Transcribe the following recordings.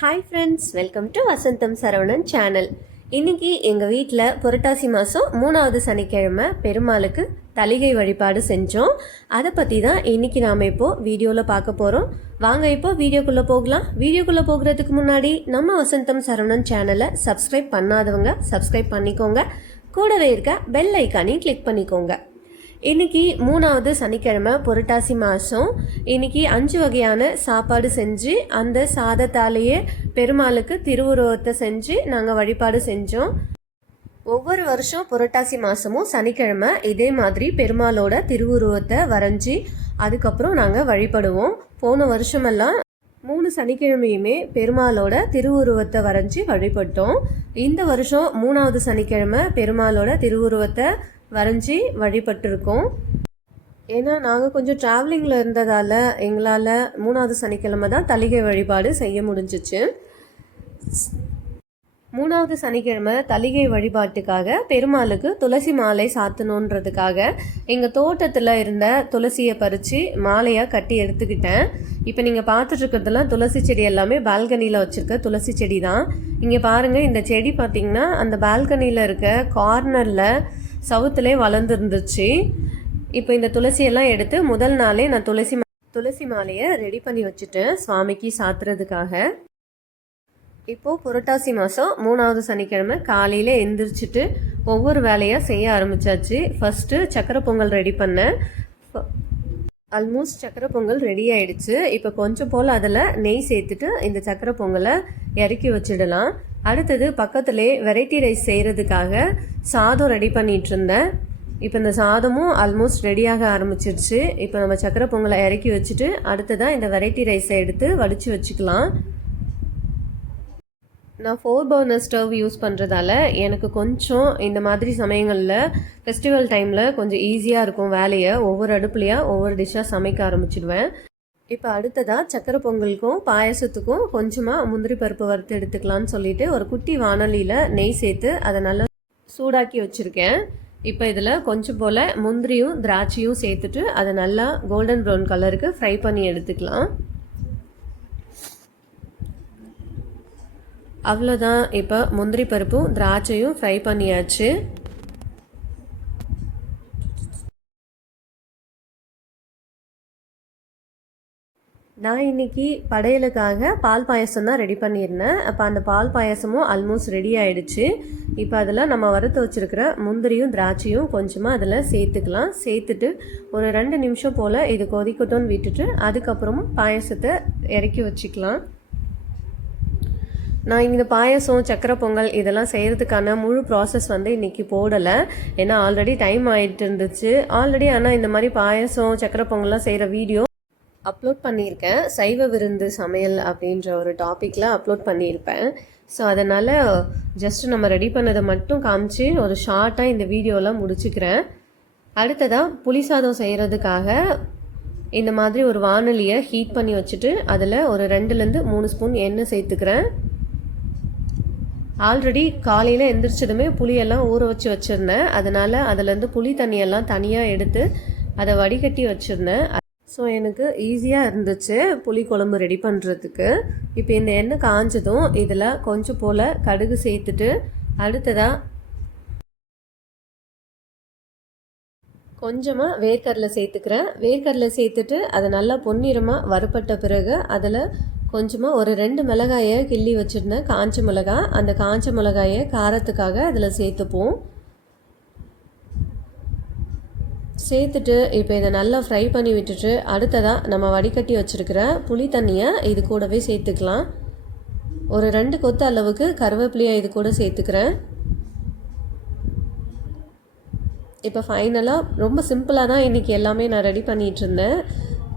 Hi friends, welcome to Vasantham Saravanan channel. இன்னைக்கு எங்கள் வீட்டில் புரட்டாசி மாதம் 3வது சனிக்கிழமை பெருமாளுக்கு தலிகை வழிபாடு செஞ்சோம். அதை பற்றி தான் இன்னைக்கு நாம் இப்போது வீடியோவில் பார்க்க போகிறோம். வாங்க இப்போ வீடியோக்குள்ளே போகலாம். வீடியோக்குள்ளே போகிறதுக்கு முன்னாடி நம்ம வசந்தம் சரவணன் சேனலை சப்ஸ்கிரைப் பண்ணாதவங்க சப்ஸ்கிரைப் பண்ணிக்கோங்க. கூடவே இருக்க பெல் ஐக்கானையும் கிளிக் பண்ணிக்கோங்க. இன்றைக்கி 3வது சனிக்கிழமை புரட்டாசி மாதம். இன்றைக்கி 5 வகையான சாப்பாடு செஞ்சு அந்த சாதத்தாலேயே பெருமாளுக்கு திருவுருவத்தை செஞ்சு நாங்கள் வழிபாடு செஞ்சோம். ஒவ்வொரு வருஷம் புரட்டாசி மாதமும் சனிக்கிழமை இதே மாதிரி பெருமாளோட திருவுருவத்தை வரைஞ்சி அதுக்கப்புறம் நாங்கள் வழிபடுவோம். போன வருஷமெல்லாம் 3 சனிக்கிழமையுமே பெருமாளோட திருவுருவத்தை வரைஞ்சி வழிபட்டோம். இந்த வருஷம் 3வது சனிக்கிழமை பெருமாளோட திருவுருவத்தை வரைஞ்சி வழிபட்டிருக்கோம். ஏன்னா நாங்கள் கொஞ்சம் ட்ராவலிங்கில் இருந்ததால் எங்களால் 3வது சனிக்கிழமை தான் தலிகை வழிபாடு செய்ய முடிஞ்சிச்சு. 3வது சனிக்கிழமை தலிகை வழிபாட்டுக்காக பெருமாளுக்கு துளசி மாலை சாத்தணுன்றதுக்காக எங்கள் தோட்டத்தில் இருந்த துளசியை பறித்து மாலையாக கட்டி எடுத்துக்கிட்டேன். இப்போ நீங்கள் பார்த்துட்ருக்கிறதுலாம் துளசி செடி எல்லாமே பால்கனியில் வச்சுருக்க துளசி செடி தான். இங்கே பாருங்கள், இந்த செடி பார்த்திங்கன்னா அந்த பால்கனியில் இருக்க கார்னரில் சவுத்துலே வளர்ந்துருந்துச்சு. இப்போ இந்த துளசியெல்லாம் எடுத்து முதல் நாளே நான் துளசி மாலையை ரெடி பண்ணி வச்சுட்டேன் சுவாமிக்கு சாத்துறதுக்காக. இப்போது புரட்டாசி மாதம் 3வது சனிக்கிழமை காலையில் எந்திரிச்சிட்டு ஒவ்வொரு வேலையாக செய்ய ஆரம்பித்தாச்சு. ஃபஸ்ட்டு சக்கரை பொங்கல் ரெடி பண்ணேன். ஆல்மோஸ்ட் சக்கரை பொங்கல் ரெடி ஆகிடுச்சு. இப்போ கொஞ்சம் போல் அதில் நெய் சேர்த்துட்டு இந்த சக்கரை பொங்கலை இறக்கி வச்சிடலாம். அடுத்தது பக்கத்துலேயே வெரைட்டி ரைஸ் செய்கிறதுக்காக சாதம் ரெடி பண்ணிகிட்டு இருந்தேன். இப்போ இந்த சாதமும் ஆல்மோஸ்ட் ரெடியாக ஆரம்பிச்சிருச்சு. இப்போ நம்ம சக்கரை பொங்கலை இறக்கி வச்சுட்டு அடுத்ததான் இந்த வெரைட்டி ரைஸை எடுத்து வடித்து வச்சுக்கலாம். நான் 4 பர்னர் ஸ்டவ் யூஸ் பண்ணுறதால எனக்கு கொஞ்சம் இந்த மாதிரி சமயங்களில் ஃபெஸ்டிவல் டைமில் கொஞ்சம் ஈஸியாக இருக்கும் வேலையை. ஒவ்வொரு அடுப்புலையாக ஒவ்வொரு டிஷ்ஷாக சமைக்க ஆரம்பிச்சிடுவேன். இப்போ அடுத்ததாக சக்கரை பொங்கலுக்கும் பாயசத்துக்கும் கொஞ்சமாக முந்திரி பருப்பு வறுத்து எடுத்துக்கலான்னு சொல்லிட்டு ஒரு குட்டி வானலியில் நெய் சேர்த்து அதை நல்லா சூடாக்கி வச்சுருக்கேன். இப்போ இதில் கொஞ்சம் போல் முந்திரியும் திராட்சையும் சேர்த்துட்டு அதை நல்லா கோல்டன் ப்ரௌன் கலருக்கு ஃப்ரை பண்ணி எடுத்துக்கலாம். அவ்வளோதான், இப்போ முந்திரி பருப்பும் திராட்சையும் ஃப்ரை பண்ணியாச்சு. நான் இன்றைக்கி படையலுக்காக பால் பாயசம் தான் ரெடி பண்ணியிருந்தேன். அப்போ அந்த பால் பாயசமும் ஆல்மோஸ்ட் ரெடி ஆகிடுச்சு. இப்போ அதில் நம்ம வறுத்து வச்சுருக்கிற முந்திரியும் திராட்சையும் கொஞ்சமாக அதில் சேர்த்துக்கலாம். சேர்த்துட்டு ஒரு 2 நிமிஷம் போல் இது கொதிக்கட்டும்னு விட்டுட்டு அதுக்கப்புறமும் பாயசத்தை இறக்கி வச்சுக்கலாம். நான் இந்த பாயசம் சக்கரை பொங்கல் இதெல்லாம் செய்கிறதுக்கான முழு ப்ராசஸ் இன்றைக்கி போடலை. ஏன்னா ஆல்ரெடி டைம் ஆகிட்டு இருந்துச்சு ஆல்ரெடி. ஆனால் இந்த மாதிரி பாயசம் சக்கரை பொங்கல்லாம் செய்கிற வீடியோ அப்லோட் பண்ணியிருக்கேன். சைவ விருந்து சமையல் அப்படின்ற ஒரு டாப்பிக்கில் அப்லோட் பண்ணியிருப்பேன். ஸோ அதனால் ஜஸ்ட்டு நம்ம ரெடி பண்ணதை மட்டும் காமிச்சு ஒரு ஷார்ட்டாக இந்த வீடியோவில் முடிச்சுக்கிறேன். அடுத்ததாக புளி சாதம் செய்கிறதுக்காக இந்த மாதிரி ஒரு வானலியை ஹீட் பண்ணி வச்சுட்டு அதில் ஒரு 2லேருந்து 3 ஸ்பூன் எண்ணெய் சேர்த்துக்கிறேன். ஆல்ரெடி காலையில் எந்திரிச்சதுமே புளியெல்லாம் ஊற வச்சு வச்சுருந்தேன். அதனால் அதுலேருந்து புளி தண்ணியெல்லாம் தனியாக எடுத்து அதை வடிகட்டி வச்சுருந்தேன். ஸோ எனக்கு ஈஸியாக இருந்துச்சு புளி குழம்பு ரெடி பண்ணுறதுக்கு. இப்போ இந்த எண்ணெய் காஞ்சதும் இதில் கொஞ்சம் போல் கடுகு சேர்த்துட்டு அடுத்ததாக கொஞ்சமாக வேர்க்கடலை சேர்த்துக்கிறேன். வேர்க்கடலை சேர்த்துட்டு அதை நல்லா பொன்னிறமாக வறுப்பட்ட பிறகு அதில் கொஞ்சமாக ஒரு 2 மிளகாயை கிள்ளி வச்சுருந்தேன், காஞ்ச மிளகாய். அந்த காஞ்ச மிளகாயை காரத்துக்காக அதில் சேர்த்துப்போம். சேர்த்துட்டு இப்போ இதை நல்லா ஃப்ரை பண்ணி விட்டுட்டு அடுத்ததாக நம்ம வடிகட்டி வச்சுருக்கிற புளி தண்ணியை இது கூடவே சேர்த்துக்கலாம். ஒரு 2 கொத்து அளவுக்கு கருவேப்பிலையை இது கூட சேர்த்துக்கிறேன். இப்போ ஃபைனலாக ரொம்ப சிம்பிளாக தான் இன்றைக்கி எல்லாமே நான் ரெடி பண்ணிகிட்டு இருந்தேன்.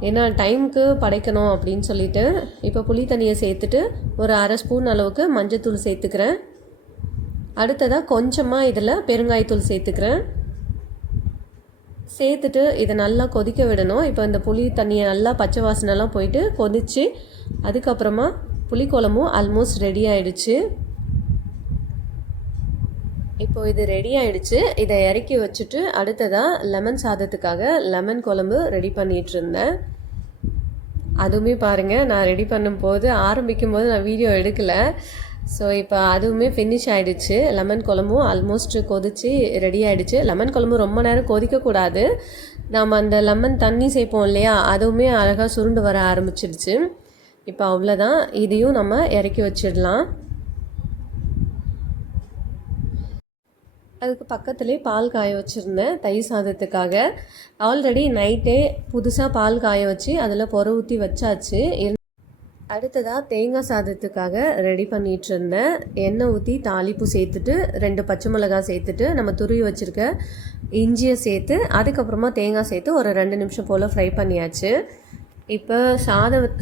ஏன்னா டைமுக்கு படைக்கணும் அப்படின்னு சொல்லிட்டு. இப்போ புளி தண்ணியை சேர்த்துட்டு ஒரு 1/2 ஸ்பூன் அளவுக்கு மஞ்சத்தூள் சேர்த்துக்கிறேன். அடுத்ததாக கொஞ்சமாக இதில் பெருங்காயத்தூள் சேர்த்துக்கிறேன். சேர்த்துட்டு இதை நல்லா கொதிக்க விடணும். இப்போ இந்த புளி தண்ணியை நல்லா பச்சை வாசனைலாம் போயிட்டு கொதித்து அதுக்கப்புறமா புளிக்குழம்பும் ஆல்மோஸ்ட் ரெடி ஆகிடுச்சு. இப்போ இது ரெடி ஆகிடுச்சு. இதை இறக்கி வச்சுட்டு அடுத்ததாக லெமன் சாதத்துக்காக லெமன் குழம்பு ரெடி பண்ணிகிட்டு இருந்தேன். அதுவுமே பாருங்கள், நான் ரெடி பண்ணும்போது ஆரம்பிக்கும்போது நான் வீடியோ எடுக்கலை. ஸோ இப்போ அதுவுமே ஃபினிஷ் ஆகிடுச்சு. லெமன் குழம்பும் ஆல்மோஸ்ட் கொதிச்சு ரெடி ஆகிடுச்சு. லெமன் குழம்பு ரொம்ப நேரம் கொதிக்கக்கூடாது. நாம் அந்த லெமன் தண்ணி சேர்ப்போம் இல்லையா, அதுவுமே அழகாக சுருண்டு வர ஆரம்பிச்சிடுச்சு. இப்போ அவ்வளோதான், இதையும் நம்ம இறக்கி வச்சிடலாம். அதுக்கு பக்கத்துலேயே பால் காய வச்சுருந்தேன் தயிர் சாதத்துக்காக. ஆல்ரெடி நைட்டே புதுசாக பால் காய வச்சு அதில் பொற ஊற்றி வச்சாச்சு. அடுத்ததாக தேங்காய் சாதத்துக்காக ரெடி பண்ணிகிட்டு இருந்தேன். எண்ணெய் ஊற்றி தாளிப்பு சேர்த்துட்டு 2 பச்சை மிளகாய் சேர்த்துட்டு நம்ம துருவி வச்சுருக்க இஞ்சியை சேர்த்து அதுக்கப்புறமா தேங்காய் சேர்த்து ஒரு 2 நிமிஷம் போல் ஃப்ரை பண்ணியாச்சு. இப்போ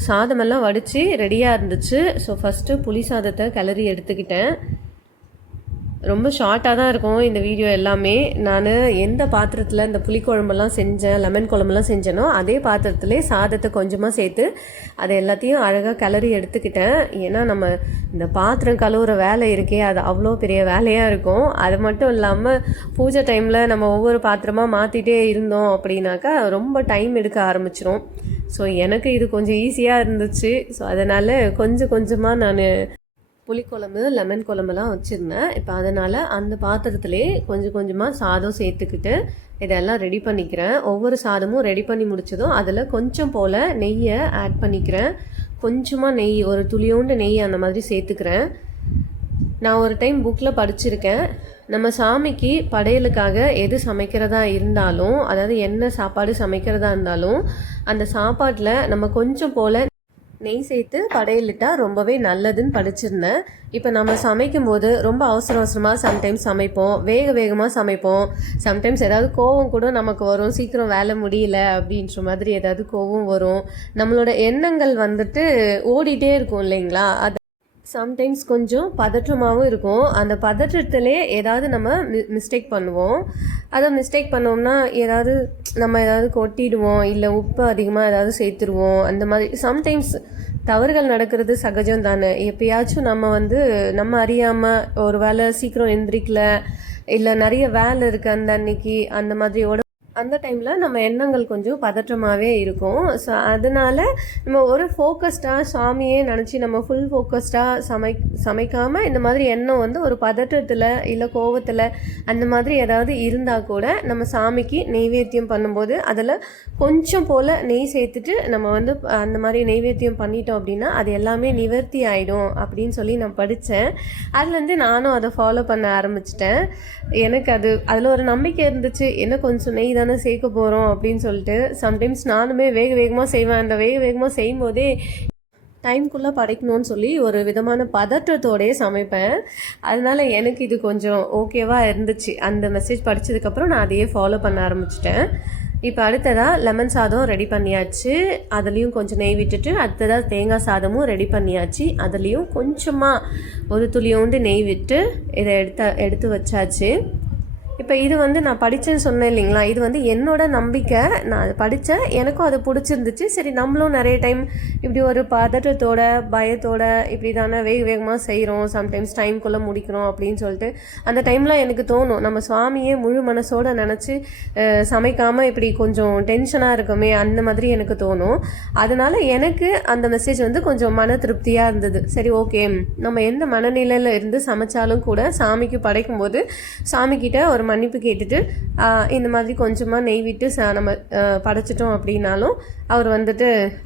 சாதமெல்லாம் வடித்து ரெடியாக இருந்துச்சு. ஸோ ஃபஸ்ட்டு புளி சாதத்தை கிளறி எடுத்துக்கிட்டேன். ரொம்ப ஷார்ட்டாக தான் இருக்கும் இந்த வீடியோ எல்லாமே. நான் எந்த பாத்திரத்தில் இந்த புளிக்குழம்பெல்லாம் செஞ்சேன், லெமன் குழம்புலாம் செஞ்சேனோ அதே பாத்திரத்துலேயே சாதத்தை கொஞ்சமாக சேர்த்து அதை எல்லாத்தையும் அழகாக கிளறி எடுத்துக்கிட்டேன். ஏன்னா நம்ம இந்த பாத்திரம் கழுவுற வேலை இருக்கே, அது அவ்வளோ பெரிய வேலையாக இருக்கும். அது மட்டும் இல்லாமல் பூஜை டைமில் நம்ம ஒவ்வொரு பாத்திரமாக மாற்றிட்டே இருந்தோம் அப்படின்னாக்கா ரொம்ப டைம் எடுக்க ஆரம்பிச்சிரும். ஸோ எனக்கு இது கொஞ்சம் ஈஸியாக இருந்துச்சு. ஸோ அதனால் கொஞ்சம் கொஞ்சமாக நான் புளிக்குழம்பு லெமன் குழம்புலாம் வச்சுருந்தேன். இப்போ அதனால் அந்த பாத்திரத்துலேயே கொஞ்சம் கொஞ்சமாக சாதம் சேர்த்துக்கிட்டு இதெல்லாம் ரெடி பண்ணிக்கிறேன். ஒவ்வொரு சாதமும் ரெடி பண்ணி முடிச்சதும் அதில் கொஞ்சம் போல் நெய்யை ஆட் பண்ணிக்கிறேன். கொஞ்சமாக நெய், ஒரு துளியோண்டு நெய் அந்த மாதிரி சேர்த்துக்கிறேன். நான் ஒரு டைம் புக்கில் படிச்சிருக்கேன், நம்ம சாமிக்கு படையலுக்காக எது சமைக்கிறதா இருந்தாலும், அதாவது என்ன சாப்பாடு சமைக்கிறதா இருந்தாலும் அந்த சாப்பாட்டில் நம்ம கொஞ்சம் போல் நெய் சேர்த்து படையலிட்டால் ரொம்பவே நல்லதுன்னு படிச்சிருந்தேன். இப்போ நம்ம சமைக்கும்போது ரொம்ப அவசரமாக சம்டைம்ஸ் சமைப்போம், வேகமாக சமைப்போம். சம்டைம்ஸ் ஏதாவது கோவம் கூட நமக்கு வரும், சீக்கிரம் வேலை முடியல அப்படின்ற மாதிரி ஏதாவது கோவம் வரும். நம்மளோட எண்ணங்கள் ஓடிட்டே இருக்கும் இல்லைங்களா. அது சம்டைம்ஸ் கொஞ்சம் பதற்றமாகவும் இருக்கும். அந்த பதற்றத்திலே ஏதாவது நம்ம மிஸ்டேக் பண்ணுவோம். அதை மிஸ்டேக் பண்ணோம்னா நம்ம ஏதாவது கொட்டிடுவோம், இல்லை உப்பு அதிகமாக ஏதாவது சேர்த்துருவோம். அந்த மாதிரி சம்டைம்ஸ் தவறுகள் நடக்கிறது சகஜம் தானே. எப்பயாச்சும் நம்ம அறியாமல் ஒரு வேலை சீக்கிரம் எந்திரிக்கல, இல்லை நிறைய வேலை இருக்குது அந்த அன்னைக்கு, அந்த மாதிரி அந்த டைமில் நம்ம எண்ணங்கள் கொஞ்சம் பதற்றமாகவே இருக்கும். ஸோ அதனால் நம்ம ஒரு ஃபோக்கஸ்டாக சாமியே நினச்சி நம்ம ஃபுல் ஃபோக்கஸ்டாக சமைக்காமல் இந்த மாதிரி எண்ணம் ஒரு பதற்றத்தில் இல்லை கோவத்தில் அந்த மாதிரி ஏதாவது இருந்தால் கூட நம்ம சாமிக்கு நெய்வேத்தியம் பண்ணும்போது அதில் கொஞ்சம் போல் நெய் சேர்த்துட்டு நம்ம அந்த மாதிரி நெய்வேத்தியம் பண்ணிட்டோம் அப்படின்னா அது எல்லாமே நிவர்த்தி ஆகிடும் அப்படின்னு சொல்லி நான் படித்தேன். அதுலேருந்து நானும் அதை ஃபாலோ பண்ண ஆரம்பிச்சிட்டேன். எனக்கு அதில் ஒரு நம்பிக்கை இருந்துச்சு, என்ன கொஞ்சம் நெய் தானே சேர்க்க போகிறோம் அப்படின்னு சொல்லிட்டு. சம்டைம்ஸ் நானுமே வேகமாக செய்வேன். அந்த வேகமாக செய்யும் போதே டைம்குள்ளே படைக்கணும்னு சொல்லி ஒரு விதமான பதற்றத்தோடையே சமைப்பேன். அதனால் எனக்கு இது கொஞ்சம் ஓகேவாக இருந்துச்சு. அந்த மெசேஜ் படித்ததுக்கப்புறம் நான் அதையே ஃபாலோ பண்ண ஆரம்பிச்சிட்டேன். இப்போ அடுத்ததாக லெமன் சாதம் ரெடி பண்ணியாச்சு, அதுலேயும் கொஞ்சம் நெய் விட்டுட்டு. அடுத்ததாக தேங்காய் சாதமும் ரெடி பண்ணியாச்சு, அதுலேயும் கொஞ்சமாக ஒரு துளியோண்டு நெய் விட்டு இதை எடுத்து வச்சாச்சு. இப்போ இது நான் படித்தேன்னு சொன்னேன் இல்லைங்களா, இது என்னோட நம்பிக்கை. நான் அது படித்தேன், எனக்கும் அது பிடிச்சிருந்துச்சு. சரி நம்மளும் நிறைய டைம் இப்படி ஒரு பதற்றத்தோட பயத்தோட இப்படி தானே வேகமாக செய்கிறோம், சம்டைம்ஸ் டைம்குள்ளே முடிக்கிறோம் அப்படின்னு சொல்லிட்டு அந்த டைமில் எனக்கு தோணும், நம்ம சுவாமியே முழு மனசோடு நினச்சி சமைக்காமல் இப்படி கொஞ்சம் டென்ஷனாக இருக்குமே, அந்த மாதிரி எனக்கு தோணும். அதனால் எனக்கு அந்த மெசேஜ் கொஞ்சம் மன திருப்தியாக இருந்தது. சரி ஓகே, நம்ம எந்த மனநிலையில் இருந்து சமைச்சாலும் கூட சாமிக்கு படைக்கும்போது சாமிக்கிட்ட ஒரு மன்னிப்பு கேட்டுட்டு இந்த மாதிரி கொஞ்சமாக நெய் விட்டு நம்ம படைச்சிட்டோம் அப்படின்னாலும் அவர்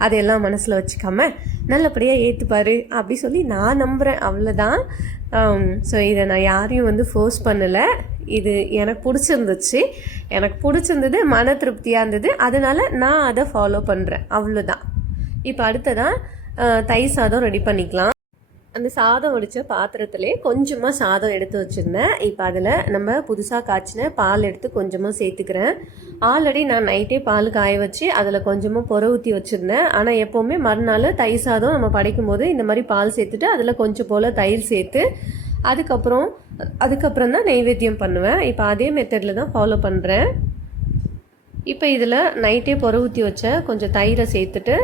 அதையெல்லாம் மனசில் வச்சுக்காம நல்லபடியாக ஏற்றுப்பார் அப்படி சொல்லி நான் நம்புகிறேன். அவ்வளோதான். ஸோ இதை நான் யாரையும் ஃபோர்ஸ் பண்ணலை. இது எனக்கு பிடிச்சிருந்தது, மன திருப்தியாக இருந்தது. அதனால் நான் அதை ஃபாலோ பண்ணுறேன். அவ்வளோதான். இப்போ அடுத்ததாக தயிர் சாதம் ரெடி பண்ணிக்கலாம். அந்த சாதம் வடித்த பாத்திரத்திலே கொஞ்சமாக சாதம் எடுத்து வச்சுருந்தேன். இப்போ அதில் நம்ம புதுசாக காய்ச்சின பால் எடுத்து கொஞ்சமாக சேர்த்துக்கிறேன். ஆல்ரெடி நான் நைட்டே பால் காய வச்சு அதில் கொஞ்சமாக பொற ஊற்றி வச்சுருந்தேன். ஆனால் எப்போவுமே மறுநாள் தயிர் சாதம் நம்ம படைக்கும்போது இந்த மாதிரி பால் சேர்த்துட்டு அதில் கொஞ்சம் போல் தயிர் சேர்த்து அதுக்கப்புறம் தான் நெய்வேத்தியம் பண்ணுவேன். இப்போ அதே மெத்தடில் தான் ஃபாலோ பண்ணுறேன். இப்போ இதில் நைட்டே பொற ஊற்றி வச்ச கொஞ்சம் தயிரை சேர்த்துட்டு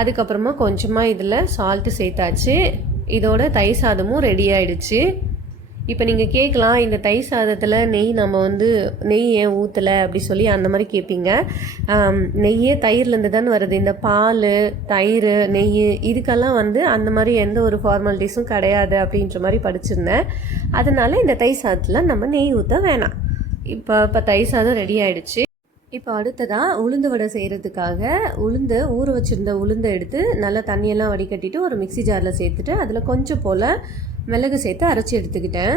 அதுக்கப்புறமா கொஞ்சமாக இதில் சால்ட்டு சேர்த்தாச்சு. இதோட தயிர் சாதமும் ரெடி ஆகிடுச்சு. இப்போ நீங்கள் கேட்கலாம், இந்த தயிர் சாதத்தில் நெய் நம்ம வந்து நெய் ஏன் ஊற்றலை அப்படி சொல்லி அந்த மாதிரி கேட்பீங்க. நெய்யே தயிர்லேருந்து தானே வருது. இந்த பால், தயிர், நெய் இதுக்கெல்லாம் வந்து அந்த மாதிரி எந்த ஒரு ஃபார்மாலிட்டிஸும் கிடையாது அப்படின்ற மாதிரி படிச்சிருந்தேன். அதனால இந்த தயிர் சாதத்தில் நம்ம நெய் ஊற்ற வேணாம். இப்போ தயிர் சாதம் ரெடி ஆகிடுச்சு. இப்போ அடுத்ததாக உளுந்து வடை செய்கிறதுக்காக ஊற வச்சுருந்த உளுந்தை எடுத்து நல்லா தண்ணியெல்லாம் வடிகட்டிட்டு ஒரு மிக்சி ஜாரில் சேர்த்துட்டு அதில் கொஞ்சம் போல் மிளகு சேர்த்து அரைச்சி எடுத்துக்கிட்டேன்.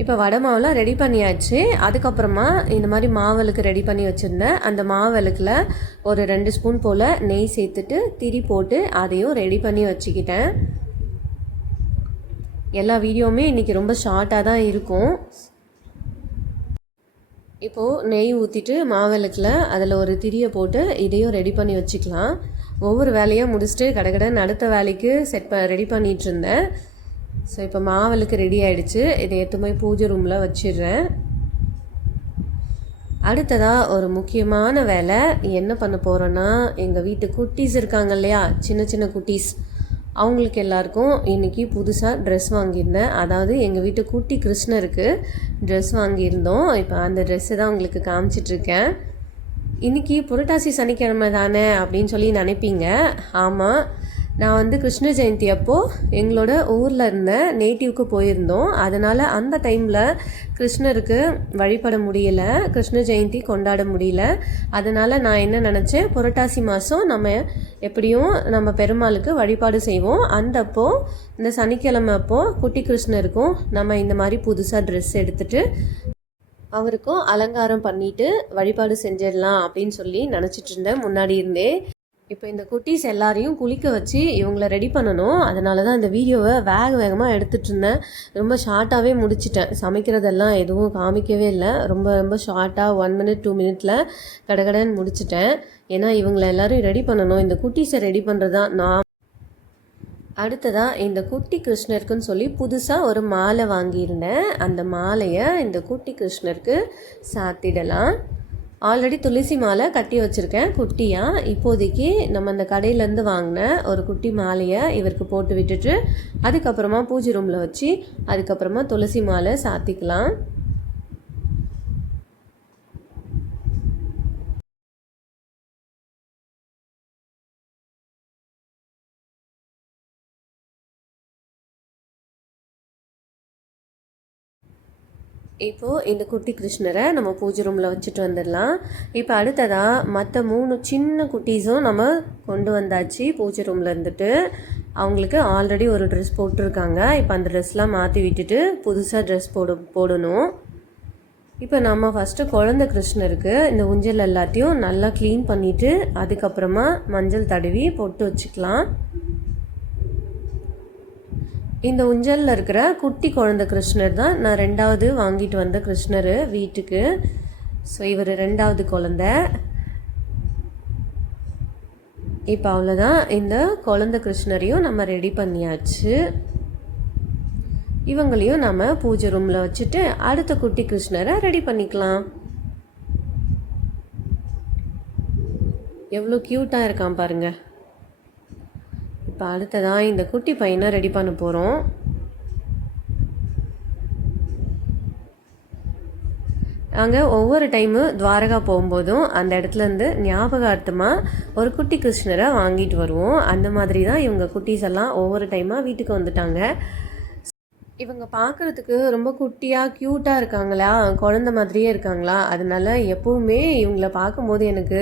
இப்போ வடை மாவுலாம் ரெடி பண்ணியாச்சு. அதுக்கப்புறமா இந்த மாதிரி மாவலுக்கு ரெடி பண்ணி வச்சுருந்தேன். அந்த மாவலுக்கில் ஒரு 2 ஸ்பூன் போல் நெய் சேர்த்துட்டு திரி போட்டு அதையும் ரெடி பண்ணி வச்சுக்கிட்டேன். எல்லா வீடியோவுமே இன்றைக்கி ரொம்ப ஷார்ட்டாக தான் இருக்கும். இப்போது நெய் ஊற்றிட்டு மாவிளக்கில் அதில் ஒரு திரியை போட்டு இதையும் ரெடி பண்ணி வச்சுக்கலாம். ஒவ்வொரு வேலையாக முடிச்சுட்டு கடகடன்னு அடுத்த வேலைக்கு ரெடி பண்ணிகிட்டு இருந்தேன். ஸோ இப்போ மாவிளக்கு ரெடி ஆகிடுச்சு. இதை எடுத்து போய் பூஜை ரூமில் வச்சிடுறேன். அடுத்ததாக ஒரு முக்கியமான வேலை என்ன பண்ண போகிறோன்னா, எங்கள் வீட்டு குட்டீஸ் இருக்காங்க இல்லையா, சின்ன சின்ன குட்டீஸ், அவங்களுக்கு எல்லாருக்கும் இன்றைக்கி புதுசாக ட்ரெஸ் வாங்கியிருந்தேன். அதாவது எங்கள் வீட்டு குட்டி கிருஷ்ணருக்கு ட்ரெஸ் வாங்கியிருந்தோம். இப்போ அந்த ட்ரெஸ்ஸை தான் உங்களுக்கு காமிச்சிட்ருக்கேன். இன்றைக்கி புரட்டாசி சனிக்கிழமை தானே அப்படின்னு சொல்லி நினைப்பீங்க. ஆமாம், நான் வந்து கிருஷ்ண ஜெயந்தி அப்போது எங்களோட ஊரில் இருந்த நேட்டிவ்க்கு போயிருந்தோம். அதனால் அந்த டைமில் கிருஷ்ணருக்கு வழிபட முடியலை, கிருஷ்ண ஜெயந்தி கொண்டாட முடியல. அதனால் நான் என்ன நினச்சேன், புரட்டாசி மாதம் நம்ம எப்படியும் நம்ம பெருமாளுக்கு வழிபாடு செய்வோம். அந்தப்போ இந்த சனிக்கிழமை அப்போது குட்டி கிருஷ்ணருக்கும் நம்ம இந்த மாதிரி புதுசாக ட்ரெஸ் எடுத்துகிட்டு அவருக்கும் அலங்காரம் பண்ணிவிட்டு வழிபாடு செஞ்சிடலாம் அப்படின்னு சொல்லி நினச்சிட்டு இருந்தேன் முன்னாடி இருந்தே. இப்போ இந்த குட்டீஸ் எல்லாரையும் குளிக்க வச்சு இவங்கள ரெடி பண்ணணும். அதனால தான் இந்த வீடியோவை வேகமாக எடுத்துகிட்டு இருந்தேன். ரொம்ப ஷார்ட்டாகவே முடிச்சிட்டேன். சமைக்கிறதெல்லாம் எதுவும் காமிக்கவே இல்லை. ரொம்ப ஷார்ட்டாக 1 minute 2 minute கடகடன்னு முடிச்சிட்டேன். ஏன்னா இவங்களை எல்லோரும் ரெடி பண்ணணும். இந்த குட்டீஸை ரெடி பண்ணுறது தான் நான். அடுத்ததாக இந்த குட்டி கிருஷ்ணருக்குன்னு சொல்லி புதுசாக ஒரு மாலை வாங்கியிருந்தேன். அந்த மாலையை இந்த குட்டி கிருஷ்ணருக்கு சாத்திடலாம். ஆல்ரெடி துளசி மாலை கட்டி வச்சுருக்கேன் குட்டியாக. இப்போதைக்கு நம்ம அந்த கடையிலேருந்து வாங்கின ஒரு குட்டி மாலையை இவருக்கு போட்டு விட்டுட்டு அதுக்கப்புறமா பூஜை ரூமில் வச்சு அதுக்கப்புறமா துளசி மாலை சாத்திக்கலாம். இப்போது இந்த குட்டி கிருஷ்ணரை நம்ம பூஜை ரூமில் வச்சுட்டு வந்துடலாம். இப்போ அடுத்ததாக மற்ற 3 சின்ன குட்டீஸும் நம்ம கொண்டு வந்தாச்சு பூஜை ரூமில் இருந்துட்டு. அவங்களுக்கு ஆல்ரெடி ஒரு ட்ரெஸ் போட்டிருக்காங்க. இப்போ அந்த ட்ரெஸ்லாம் மாற்றி விட்டுட்டு புதுசாக ட்ரெஸ் போடணும். இப்போ நம்ம ஃபஸ்ட்டு குழந்தை கிருஷ்ணருக்கு இந்த ஊஞ்சல் எல்லாத்தையும் நல்லா க்ளீன் பண்ணிவிட்டு அதுக்கப்புறமா மஞ்சள் தடவி போட்டு வச்சுக்கலாம். இந்த ஊஞ்சலில் இருக்கிற குட்டி குழந்தை கிருஷ்ணர் தான் நான் 2வது வாங்கிட்டு வந்த கிருஷ்ணர் வீட்டுக்கு. ஸோ இவர் 2வது குழந்தை. இப்போ அவ்வளோதான், இந்த குழந்தை கிருஷ்ணரையும் நம்ம ரெடி பண்ணியாச்சு. இவங்களையும் நம்ம பூஜை ரூமில் வச்சுட்டு அடுத்த குட்டி கிருஷ்ணரை ரெடி பண்ணிக்கலாம். எவ்வளோ க்யூட்டாக இருக்கான் பாருங்கள். இப்போ அடுத்ததான் இந்த குட்டி பையனை ரெடி பண்ண போகிறோம். நாங்கள் ஒவ்வொரு டைமு துவாரகா போகும்போதும் அந்த இடத்துலேருந்து ஞாபகார்த்தமாக ஒரு குட்டி கிருஷ்ணரை வாங்கிட்டு வருவோம். அந்த மாதிரி தான் இவங்க குட்டீஸ் எல்லாம் ஒவ்வொரு டைமாக வீட்டுக்கு வந்துட்டாங்க. இவங்க பார்க்குறதுக்கு ரொம்ப குட்டியாக க்யூட்டாக இருக்காங்களா, குழந்த மாதிரியே இருக்காங்களா. அதனால எப்போவுமே இவங்கள பார்க்கும்போது எனக்கு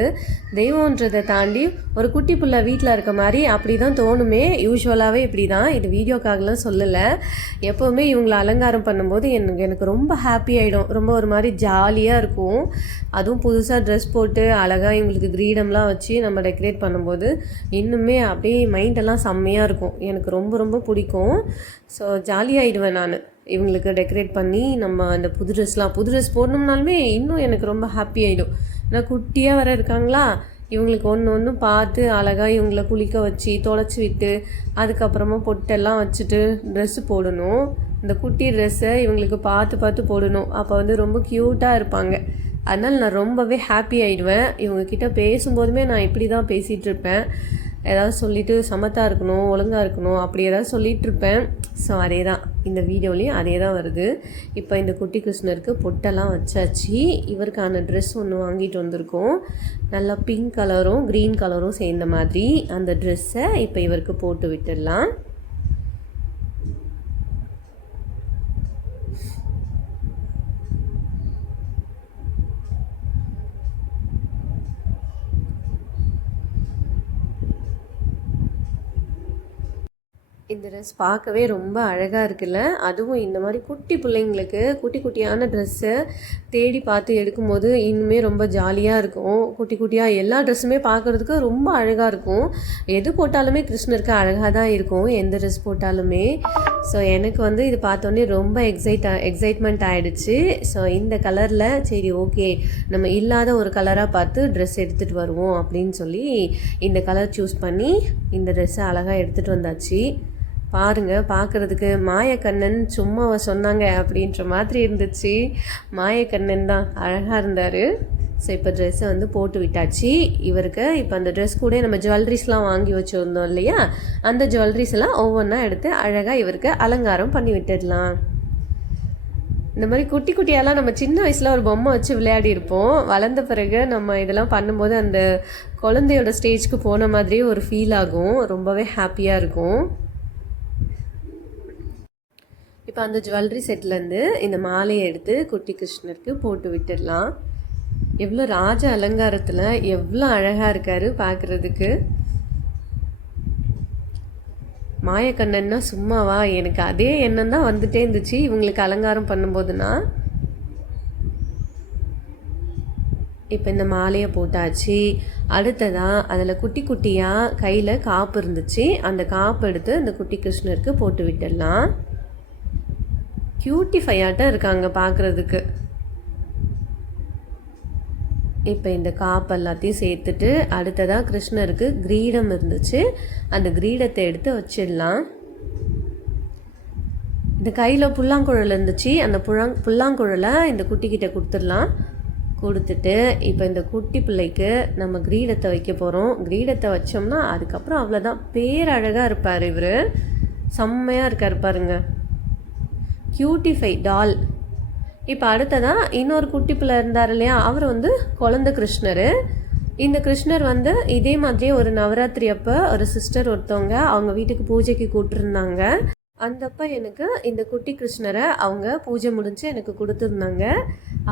தெய்வன்றதை தாண்டி ஒரு குட்டி பிள்ளை வீட்டில் இருக்க மாதிரி அப்படி தான் தோணுமே. யூஸ்வலாகவே இப்படி தான், இது வீடியோக்காகலாம் சொல்லலை. எப்போவுமே இவங்களை அலங்காரம் பண்ணும்போது எனக்கு ரொம்ப ஹாப்பி ஆகிடும். ரொம்ப ஒரு மாதிரி ஜாலியாக இருக்கும். அதுவும் புதுசாக ட்ரெஸ் போட்டு அழகாக இவங்களுக்கு கிரீடம்லாம் வச்சு நம்ம டெக்கரேட் பண்ணும்போது இன்னுமே அப்படியே மைண்டெல்லாம் செம்மையாக இருக்கும். எனக்கு ரொம்ப பிடிக்கும். ஸோ ஜாலியாகிடுவேன் நான் இவங்களுக்கு டெக்கரேட் பண்ணி. நம்ம அந்த புது ட்ரெஸ் போடணும்னாலுமே இன்னும் எனக்கு ரொம்ப ஹாப்பி ஆகிடும். ஏன்னா குட்டியாக வர இருக்காங்களா, இவங்களுக்கு ஒன்று பார்த்து அழகாக இவங்களை குளிக்க வச்சு தொலைச்சி விட்டு அதுக்கப்புறமா பொட்டெல்லாம் வச்சுட்டு ட்ரெஸ்ஸு போடணும். இந்த குட்டி ட்ரெஸ்ஸை இவங்களுக்கு பார்த்து போடணும். அப்போ வந்து ரொம்ப க்யூட்டாக இருப்பாங்க. அதனால் நான் ரொம்பவே ஹாப்பி ஆகிடுவேன். இவங்கக்கிட்ட பேசும்போதுமே நான் இப்படி தான் பேசிகிட்டு இருப்பேன். ஏதாவது சொல்லிவிட்டு சமத்தாக இருக்கணும், ஒழுங்காக இருக்கணும், அப்படி ஏதாவது சொல்லிகிட்ருப்பேன். ஸோ அதே தான் இந்த வீடியோலேயும் அதே தான் வருது. இப்போ இந்த குட்டி கிருஷ்ணருக்கு பொட்டெல்லாம் வச்சாச்சு. இவருக்கான ட்ரெஸ் ஒன்று வாங்கிட்டு வந்திருக்கோம். நல்லா பிங்க் கலரும் க்ரீன் கலரும் சேர்ந்த மாதிரி அந்த ட்ரெஸ்ஸை இப்போ இவருக்கு போட்டு விட்டுடலாம். இந்த ட்ரெஸ் பார்க்கவே ரொம்ப அழகாக இருக்குல்ல. அதுவும் இந்த மாதிரி குட்டி பிள்ளைங்களுக்கு குட்டி குட்டியான ட்ரெஸ்ஸை தேடி பார்த்து எடுக்கும்போது இன்னுமே ரொம்ப ஜாலியாக இருக்கும். குட்டி குட்டியாக எல்லா ட்ரெஸ்ஸுமே பார்க்குறதுக்கு ரொம்ப அழகாக இருக்கும். எது போட்டாலுமே கிருஷ்ணருக்கு அழகாக தான் இருக்கும், எந்த ட்ரெஸ் போட்டாலுமே. ஸோ எனக்கு இது பார்த்தோன்னே ரொம்ப எக்ஸைட்மெண்ட் ஆகிடுச்சு. ஸோ இந்த கலரில் சரி ஓகே நம்ம இல்லாத ஒரு கலராக பார்த்து ட்ரெஸ் எடுத்துகிட்டு வருவோம் அப்படின்னு சொல்லி இந்த கலர் சூஸ் பண்ணி இந்த ட்ரெஸ்ஸை அழகாக எடுத்துகிட்டு வந்தாச்சு. பாருங்கள், பார்க்குறதுக்கு மாயக்கண்ணன் சும்மா சொன்னாங்க அப்படின்ற மாதிரி இருந்துச்சு. மாயக்கண்ணன் தான் அழகாக இருந்தார். ஸோ இப்போ ட்ரெஸ்ஸை போட்டு விட்டாச்சு இவருக்கு. இப்போ அந்த ட்ரெஸ் கூட நம்ம ஜுவல்லரிஸ்லாம் வாங்கி வச்சுருந்தோம் இல்லையா, அந்த ஜுவல்லரிஸ் எல்லாம் ஒவ்வொன்றா எடுத்து அழகாக இவருக்கு அலங்காரம் பண்ணி விட்டுடலாம். இந்த மாதிரி குட்டி குட்டியெல்லாம் நம்ம சின்ன வயசில் ஒரு பொம்மை வச்சு விளையாடி இருப்போம். வளர்ந்த பிறகு நம்ம இதெல்லாம் பண்ணும்போது அந்த குழந்தையோட ஸ்டேஜ்க்கு போன மாதிரியே ஒரு ஃபீல் ஆகும். ரொம்பவே ஹாப்பியாக இருக்கும். இப்போ அந்த ஜுவல்லரி செட்லேருந்து இந்த மாலையை எடுத்து குட்டி கிருஷ்ணருக்கு போட்டு விட்டுடலாம். எவ்வளோ ராஜ அலங்காரத்தில் எவ்வளோ அழகாக இருக்கார் பார்க்குறதுக்கு. மாயக்கண்ணன்னா சும்மாவா, எனக்கு அதே எண்ணம் தான் வந்துட்டே இருந்துச்சு இவங்களுக்கு அலங்காரம் பண்ணும்போதுனா. இப்போ இந்த மாலையை போட்டாச்சு. அடுத்ததாக அதில் குட்டி குட்டியாக கையில் காப்பு இருந்துச்சு. அந்த காப்பு எடுத்து இந்த குட்டி கிருஷ்ணருக்கு போட்டு விட்டுடலாம். க்யூட்டிஃபையாட்டம் இருக்காங்க பார்க்குறதுக்கு. இப்போ இந்த காப்பு எல்லாத்தையும் சேர்த்துட்டு அடுத்ததாக கிருஷ்ணருக்கு கிரீடம் இருந்துச்சு, அந்த கிரீடத்தை எடுத்து வச்சிடலாம். இந்த கையில் புல்லாங்குழல் இருந்துச்சு, அந்த புல்லாங்குழலை இந்த குட்டிக்கிட்ட கொடுத்துடலாம். கொடுத்துட்டு இப்போ இந்த குட்டி பிள்ளைக்கு நம்ம கிரீடத்தை வைக்க போகிறோம். கிரீடத்தை வச்சோம்னா அதுக்கப்புறம் அவ்வளோதான், பேரழகாக இருப்பார் இவர். செம்மையாக இருக்கார் பாருங்க, க்யூட்டிஃபை டால். இப்போ அடுத்ததாக இன்னொரு குட்டி பிள்ளை இருந்தார் இல்லையா, அவர் குழந்தை கிருஷ்ணர். இந்த கிருஷ்ணர் இதே மாதிரியே ஒரு நவராத்திரி அப்போ ஒரு சிஸ்டர் ஒருத்தவங்க அவங்க வீட்டுக்கு பூஜைக்கு கூப்பிட்டுருந்தாங்க. அந்தப்போ எனக்கு இந்த குட்டி கிருஷ்ணரை அவங்க பூஜை முடிஞ்சு எனக்கு கொடுத்துருந்தாங்க.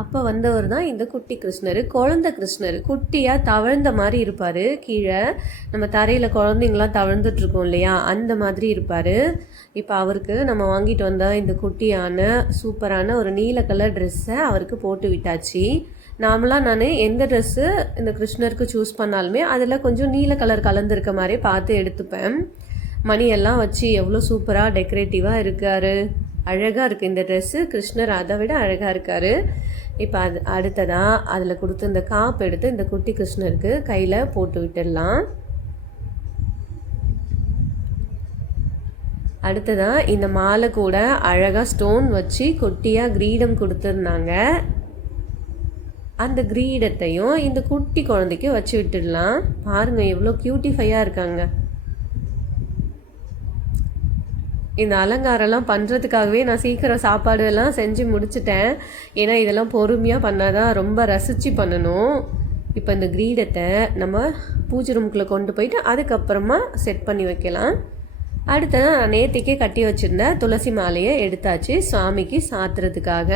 அப்போ வந்தவர் தான் இந்த குட்டி கிருஷ்ணர். குழந்தை கிருஷ்ணர் குட்டியாக தவழ்ந்த மாதிரி இருப்பார். கீழே நம்ம தரையில் குழந்தைங்களாம் தவழ்ந்துட்டுருக்கோம் இல்லையா, அந்த மாதிரி இருப்பார். இப்போ அவருக்கு நம்ம வாங்கிட்டு வந்த இந்த குட்டியான சூப்பரான ஒரு நீல கலர் ட்ரெஸ்ஸை அவருக்கு போட்டு விட்டாச்சு. நார்மலாக நான் எந்த ட்ரெஸ்ஸு இந்த கிருஷ்ணருக்கு சூஸ் பண்ணாலுமே அதில் கொஞ்சம் நீல கலர் கலந்துருக்க மாதிரி பார்த்து எடுத்துப்பேன். மணியெல்லாம் வச்சு எவ்வளோ சூப்பராக டெக்கரேட்டிவாக இருக்கார், அழகாக இருக்குது இந்த ட்ரெஸ்ஸு. கிருஷ்ணர் அதை விட அழகாக இருக்கார். இப்போ அடுத்ததாக அதில் கொடுத்து இந்த காப்பு எடுத்து இந்த குட்டி கிருஷ்ணருக்கு கையில் போட்டு விட்டுடலாம். அடுத்ததாக இந்த மாலை கூட அழகாக ஸ்டோன் வச்சு குட்டியாக கிரீடம் கொடுத்துருந்தாங்க. அந்த கிரீடத்தையும் இந்த குட்டி குழந்தைக்கு வச்சு விட்டுடலாம். பாருங்கள் எவ்வளோ க்யூட்டிஃபையாக இருக்காங்க. இந்த அலங்காரம்லாம் பண்ணுறதுக்காகவே நான் சீக்கிரம் சாப்பாடு எல்லாம் செஞ்சு முடிச்சிட்டேன். ஏன்னா இதெல்லாம் பொறுமையாக பண்ணால் தான் ரொம்ப ரசித்து பண்ணணும். இப்போ இந்த கிரீடத்தை நம்ம பூஜை ரூமுக்குள்ளே கொண்டு போயிட்டு அதுக்கப்புறமா செட் பண்ணி வைக்கலாம். அடுத்ததான் நான் நேற்றுக்கே கட்டி வச்சுருந்தேன் துளசி மாலையை எடுத்தாச்சு சுவாமிக்கு சாத்துறதுக்காக.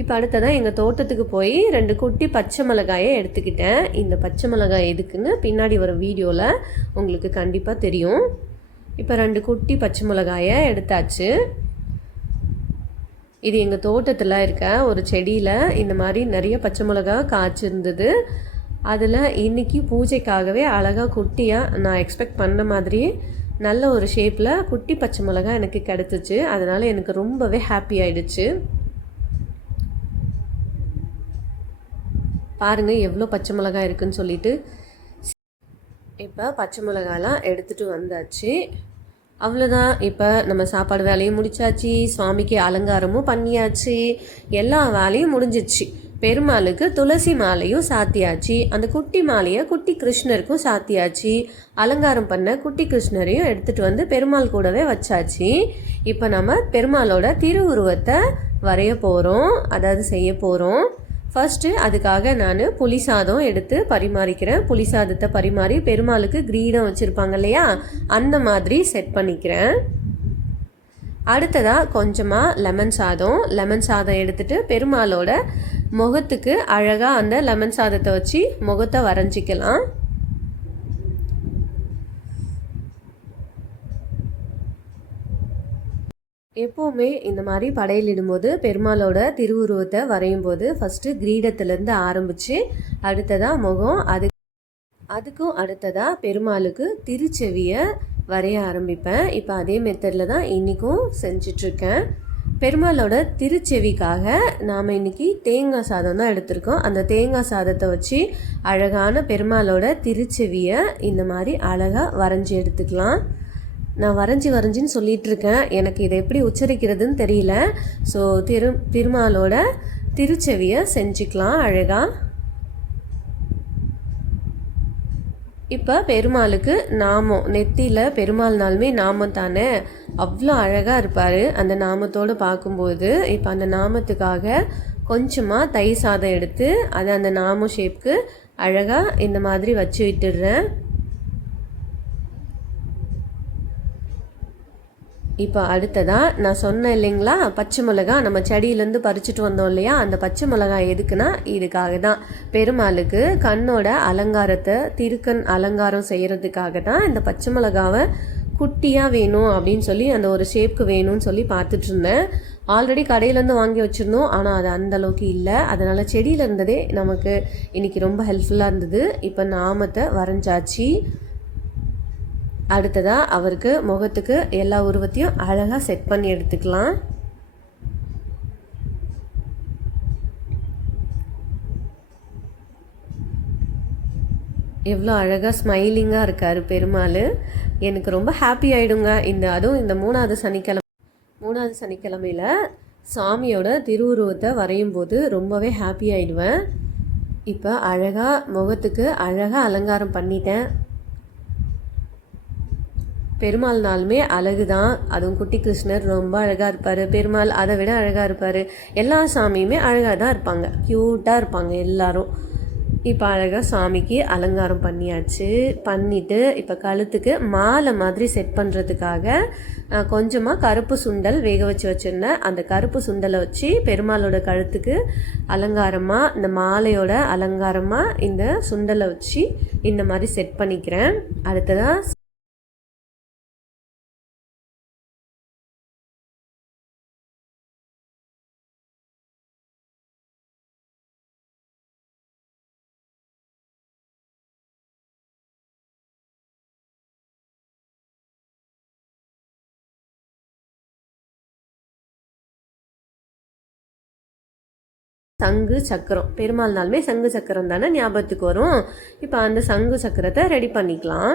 இப்போ அடுத்ததான் எங்கள் தோட்டத்துக்கு போய் 2 குட்டி பச்சை மிளகாயை எடுத்துக்கிட்டேன். இந்த பச்சை மிளகாய் எதுக்குன்னு பின்னாடி வர வீடியோவில் உங்களுக்கு கண்டிப்பாக தெரியும். இப்போ 2 குட்டி பச்சை மிளகாயை எடுத்தாச்சு. இது எங்கள் தோட்டத்தில் இருக்க ஒரு செடியில் இந்த மாதிரி நிறைய பச்சை மிளகா காய்ச்சிருந்தது. அதில் இன்றைக்கி பூஜைக்காகவே அழகாக குட்டியாக நான் எக்ஸ்பெக்ட் பண்ண மாதிரியே நல்ல ஒரு ஷேப்பில் குட்டி பச்சை மிளகா எனக்கு கிடச்சிச்சு. அதனால் எனக்கு ரொம்பவே ஹாப்பி ஆயிடுச்சு. பாருங்கள் எவ்வளோ பச்சை மிளகா இருக்குன்னு சொல்லிட்டு. இப்போ பச்சை மிளகாலாம் எடுத்துகிட்டு வந்தாச்சு. அவ்வளோதான், இப்போ நம்ம சாப்பாடு வேலையும் முடிச்சாச்சு, சுவாமிக்கு அலங்காரமும் பண்ணியாச்சு, எல்லா வேலையும் முடிஞ்சிச்சு. பெருமாளுக்கு துளசி மாலையும் சாத்தியாச்சு, அந்த குட்டி மாலையை குட்டி கிருஷ்ணருக்கும் சாத்தியாச்சு, அலங்காரம் பண்ண குட்டி கிருஷ்ணரையும் எடுத்துகிட்டு வந்து பெருமாள் கூடவே வச்சாச்சு. இப்போ நம்ம பெருமாளோட திருவுருவத்தை வரைய போகிறோம், அதாவது செய்ய போகிறோம். ஃபஸ்ட்டு அதுக்காக நான் புளி சாதம் எடுத்து பரிமாறிக்கிறேன். புளி சாதத்தை பரிமாறி பெருமாளுக்கு கிரீடம் வச்சுருப்பாங்க இல்லையா, அந்த மாதிரி செட் பண்ணிக்கிறேன். அடுத்ததாக கொஞ்சமாக லெமன் சாதம் எடுத்துகிட்டு பெருமாளோட முகத்துக்கு அழகாக அந்த லெமன் சாதத்தை வச்சு முகத்தை வரைஞ்சிக்கலாம். எப்போவுமே இந்த மாதிரி படையலிடும்போது பெருமாளோட திருவுருவத்தை வரையும் போது ஃபஸ்ட்டு கிரீடத்துலேருந்து ஆரம்பித்து அடுத்ததாக முகம், அதுக்கும் அடுத்ததாக பெருமாளுக்கு திருச்செவியை வரைய ஆரம்பிப்பேன். இப்போ அதே மெத்தடில் தான் இன்றைக்கும் செஞ்சிட்ருக்கேன். பெருமாளோட திருச்செவிக்காக நாம் இன்றைக்கி தேங்காய் சாதம் தான் எடுத்திருக்கோம். அந்த தேங்காய் சாதத்தை வச்சு அழகான பெருமாளோட திருச்செவியை இந்த மாதிரி அழகாக வரைஞ்சி எடுத்துக்கலாம். நான் வரைஞ்சின்னு சொல்லிகிட்டு இருக்கேன், எனக்கு இதை எப்படி உச்சரிக்கிறதுன்னு தெரியல. ஸோ திருமாலோட திருச்செவியை செஞ்சுக்கலாம் அழகாக. இப்போ பெருமாளுக்கு நாமம் நெத்தியில், பெருமாள்னாலுமே நாமம் தானே, அவ்வளோ அழகாக இருப்பார் அந்த நாமத்தோடு பார்க்கும்போது. இப்போ அந்த நாமத்துக்காக கொஞ்சமாக தயிர் சாதம் எடுத்து அதை அந்த நாம ஷேப்புக்கு அழகாக இந்த மாதிரி வச்சு விட்டுடுறேன். இப்போ அடுத்ததாக நான் சொன்னேன் இல்லைங்களா, பச்சை மிளகா நம்ம செடியிலேருந்து பறிச்சுட்டு வந்தோம் இல்லையா, அந்த பச்சை மிளகா எதுக்குன்னா இதுக்காக தான், பெருமாளுக்கு கண்ணோட அலங்காரத்தை திருக்கண் அலங்காரம் செய்கிறதுக்காக தான் இந்த பச்சை மிளகாவை குட்டியாக வேணும் அப்படின்னு சொல்லி அந்த ஒரு ஷேப்புக்கு வேணும்னு சொல்லி பார்த்துட்டு இருந்தேன். ஆல்ரெடி கடையிலேருந்து வாங்கி வச்சுருந்தோம், ஆனால் அது அந்தளவுக்கு இல்லை. அதனால் செடியில் இருந்ததே நமக்கு இன்றைக்கி ரொம்ப ஹெல்ப்ஃபுல்லாக இருந்தது. இப்போ நாமத்தை வரைஞ்சாச்சு. அடுத்ததாக அவருக்கு முகத்துக்கு எல்லா உருவத்தையும் அழகாக செட் பண்ணி எடுத்துக்கலாம். எவ்வளோ அழகாக ஸ்மைலிங்காக இருக்கார் பெருமாள். எனக்கு ரொம்ப ஹாப்பி ஆகிடுங்க. அதுவும் இந்த மூணாவது சனிக்கிழமையில் சாமியோட திருவுருவத்தை வரையும் போது ரொம்பவே ஹாப்பி ஆகிடுவேன். இப்போ அழகாக முகத்துக்கு அழகாக அலங்காரம் பண்ணிட்டேன். பெருமாள்னாலுமே அழகு தான், அதுவும் குட்டி கிருஷ்ணர் ரொம்ப அழகாக இருப்பார். பெருமாள் அதை விட அழகாக இருப்பார். எல்லா சாமியுமே அழகாக தான் இருப்பாங்க, க்யூட்டாக இருப்பாங்க எல்லாரும். இப்போ அழகாக சாமிக்கு அலங்காரம் பண்ணிவிட்டு இப்போ கழுத்துக்கு மாலை மாதிரி செட் பண்ணுறதுக்காக கொஞ்சமாக கருப்பு சுண்டல் வேக வச்சு வச்சுருந்தேன். அந்த கருப்பு சுண்டலை வச்சு பெருமாளோட கழுத்துக்கு அலங்காரமாக, இந்த மாலையோட அலங்காரமாக இந்த சுண்டலை வச்சு இந்த மாதிரி செட் பண்ணிக்கிறேன். அடுத்ததாக சங்கு சக்கரம், பெருமாள்னாலுமே சங்கு சக்கரம் தானே ஞாபகத்துக்கு வரும். இப்போ அந்த சங்கு சக்கரத்தை ரெடி பண்ணிக்கலாம்.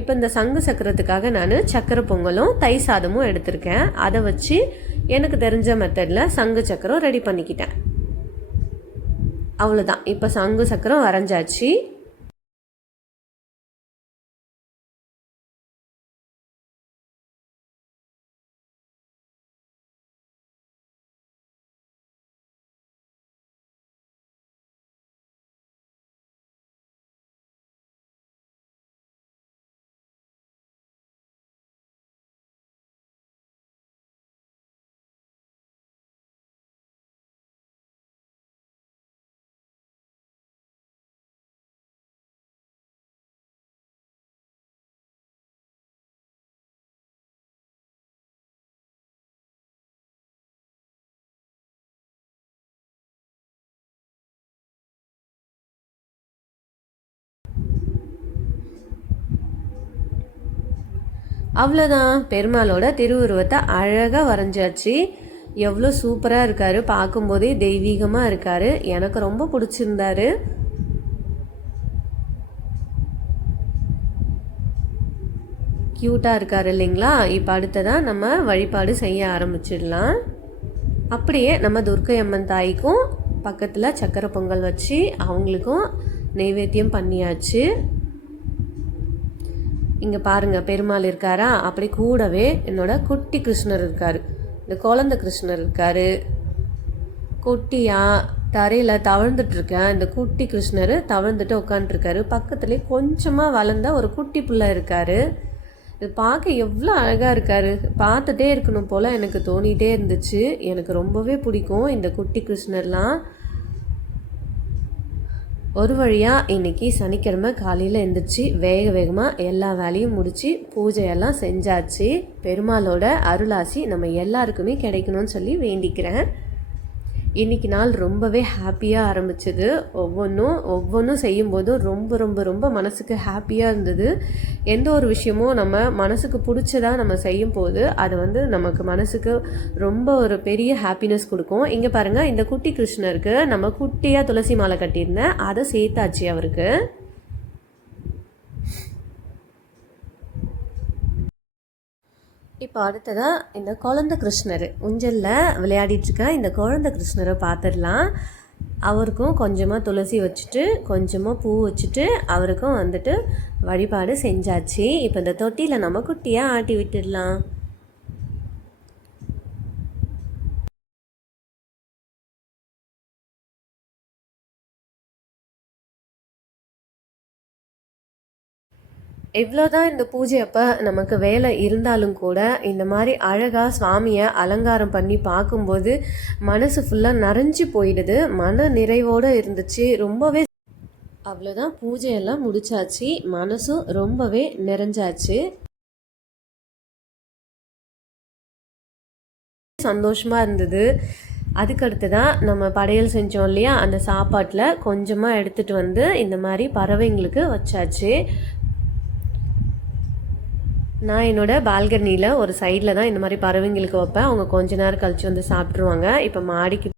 இப்போ இந்த சங்கு சக்கரத்துக்காக நான் சக்கரை பொங்கலும் தயிர் சாதமும் எடுத்திருக்கேன். அதை வச்சு எனக்கு தெரிஞ்ச மெத்தடில் சங்கு சக்கரம் ரெடி பண்ணிக்கிட்டேன். அவ்வளோதான். இப்போ சங்கு சக்கரம் வரைஞ்சாச்சு. அவ்வளோதான், பெருமாளோட திருவுருவத்தை அழகாக வரைஞ்சாச்சு. எவ்வளோ சூப்பராக இருக்கார், பார்க்கும்போதே தெய்வீகமாக இருக்கார். எனக்கு ரொம்ப பிடிச்சிருந்தாரு. க்யூட்டாக இருக்கார் இல்லைங்களா. இப்போ அடுத்ததாக நம்ம வழிபாடு செய்ய ஆரம்பிச்சிடலாம். அப்படியே நம்ம துர்க்கை அம்மன் தாய்க்கும் பக்கத்தில் சக்கரை பொங்கல் வச்சு அவங்களுக்கும் நைவேத்தியம் பண்ணியாச்சு. இங்கே பாருங்கள், பெருமாள் இருக்காரா, அப்படி கூடவே என்னோட குட்டி கிருஷ்ணர் இருக்கார், இந்த குழந்தை கிருஷ்ணர் இருக்கார். குட்டியாக தரையில் தவழ்ந்துட்டுருக்கேன், இந்த குட்டி கிருஷ்ணர் தவழ்ந்துட்டு உட்காந்துருக்காரு. பக்கத்துலேயே கொஞ்சமாக வளர்ந்த ஒரு குட்டி பிள்ளை இருக்கார். இது பார்க்க எவ்வளோ அழகாக இருக்கார், பார்த்துட்டே இருக்கணும் போல் எனக்கு தோணிகிட்டே இருந்துச்சு. எனக்கு ரொம்பவே பிடிக்கும் இந்த குட்டி கிருஷ்ணர்லாம். ஒரு வழியாக இன்றைக்கி சனிக்கிழமை காலையில் எழுந்திரிச்சு வேகமாக எல்லா வேலையும் முடித்து பூஜையெல்லாம் செஞ்சாச்சு. பெருமாளோட அருளாசி நம்ம எல்லாருக்குமே கிடைக்கணும்னு சொல்லி வேண்டிக்கிறேன். இன்றைக்கி நாள் ரொம்பவே ஹாப்பியாக ஆரம்பிச்சது. ஒவ்வொன்றும் செய்யும்போதும் ரொம்ப ரொம்ப ரொம்ப மனசுக்கு ஹாப்பியாக இருந்தது. எந்த ஒரு விஷயமும் நம்ம மனசுக்கு பிடிச்சதாக நம்ம செய்யும்போது அது நமக்கு மனசுக்கு ரொம்ப ஒரு பெரிய ஹாப்பினஸ் கொடுக்கும். இங்கே பாருங்கள், இந்த குட்டி கிருஷ்ணருக்கு நம்ம குட்டியாக துளசி மாலை கட்டியிருந்தேன், அதை சேர்த்தாச்சு அவருக்கு. இப்போ அடுத்ததாக இந்த குழந்தை கிருஷ்ணர் ஊஞ்சலில் விளையாடிட்டுருக்க இந்த குழந்தை கிருஷ்ணரை பார்த்துடலாம். அவருக்கும் கொஞ்சமாக துளசி வச்சுட்டு கொஞ்சமாக பூ வச்சுட்டு அவருக்கும் வழிபாடு செஞ்சாச்சு. இப்போ இந்த தொட்டியில் நம்ம குட்டியாக ஆட்டி விட்டுடலாம். எவ்வளோதான் இந்த பூஜை அப்போ நமக்கு வேலை இருந்தாலும் கூட இந்த மாதிரி அழகாக சுவாமியை அலங்காரம் பண்ணி பார்க்கும்போது மனசு ஃபுல்லாக நிறைஞ்சு போயிடுது. மன நிறைவோடு இருந்துச்சு. ரொம்பவே அவ்வளோதான், பூஜையெல்லாம் முடிச்சாச்சு. மனசும் ரொம்பவே நிறைஞ்சாச்சு. சந்தோஷமாக இருந்தது. அதுக்கடுத்து தான் நம்ம படையல் செஞ்சோம் இல்லையா, அந்த சாப்பாட்டில் கொஞ்சமாக எடுத்துகிட்டு இந்த மாதிரி பறவைங்களுக்கு வச்சாச்சு. நான் என்னோடய பால்கனியில் ஒரு சைடில் தான் இந்த மாதிரி பறவைங்களுக்கு வைப்பேன். அவங்க கொஞ்ச நேரம் கழித்து சாப்பிட்ருவாங்க. இப்போ மாடிக்கு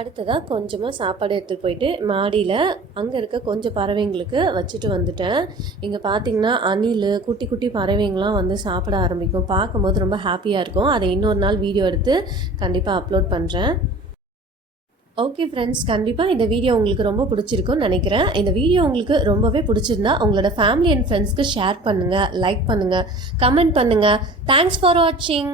அடுத்ததாக கொஞ்சமாக சாப்பாடு எடுத்துகிட்டு போயிட்டு மாடியில் அங்கே இருக்க கொஞ்சம் பறவைங்களுக்கு வச்சுட்டு வந்துட்டேன். இங்கே பார்த்திங்கன்னா அணில், குட்டி குட்டி பறவைங்களாம் சாப்பிட ஆரம்பிக்கும். பார்க்கும்போது ரொம்ப ஹாப்பியாக இருக்கும். அதை இன்னொரு நாள் வீடியோ எடுத்து கண்டிப்பாக அப்லோட் பண்ணுறேன். ஓகே ஃப்ரெண்ட்ஸ், கண்டிப்பாக இந்த வீடியோ உங்களுக்கு ரொம்ப பிடிச்சிருக்குன்னு நினைக்கிறேன். இந்த வீடியோ உங்களுக்கு ரொம்பவே பிடிச்சிருந்தா உங்களோட ஃபேமிலி அண்ட் ஃப்ரெண்ட்ஸ்க்கு ஷேர் பண்ணுங்கள், லைக் பண்ணுங்கள், கமெண்ட் பண்ணுங்கள். தேங்க்ஸ் ஃபார் வாட்சிங்.